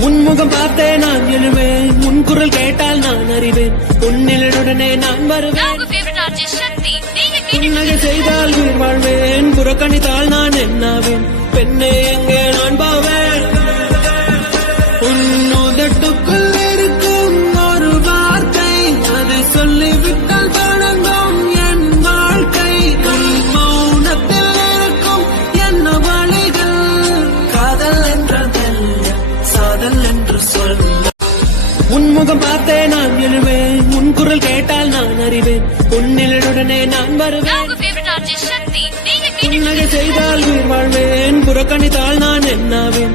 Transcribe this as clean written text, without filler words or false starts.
உன்முகம் பார்த்தே நான் எழுவேன், உன் குரல் கேட்டால் நான் அறிவேன், உன்னிலுடனே நான் வருவேன். புன்னகை செய்தால் உயிர் வாழ்வேன், புறக்கணித்தால் நான் என்னாவேன், பெண்ணே எங்கே நான் பாவேன். உன்னுதட்டுக்குள் இருக்கும் ஒரு வார்த்தை, அதை சொல்லிவிட்டால் தொடங்கும் என் வாழ்க்கை. உன் மௌனத்தில் இருக்கும் என்ன வழிகள், காதல் என்றதல்ல சாதல் என்று சொல். உன்முகம் பார்த்தே நான் எழுவேன், உன் குரல் கேட்டால் நான் அறிவேன், உன்னிலுடனே நான் வருவேன். புன்னகை செய்தால் உயிர் வாழ்வேன், புறக்கணித்தால் நான் என்னாவேன்,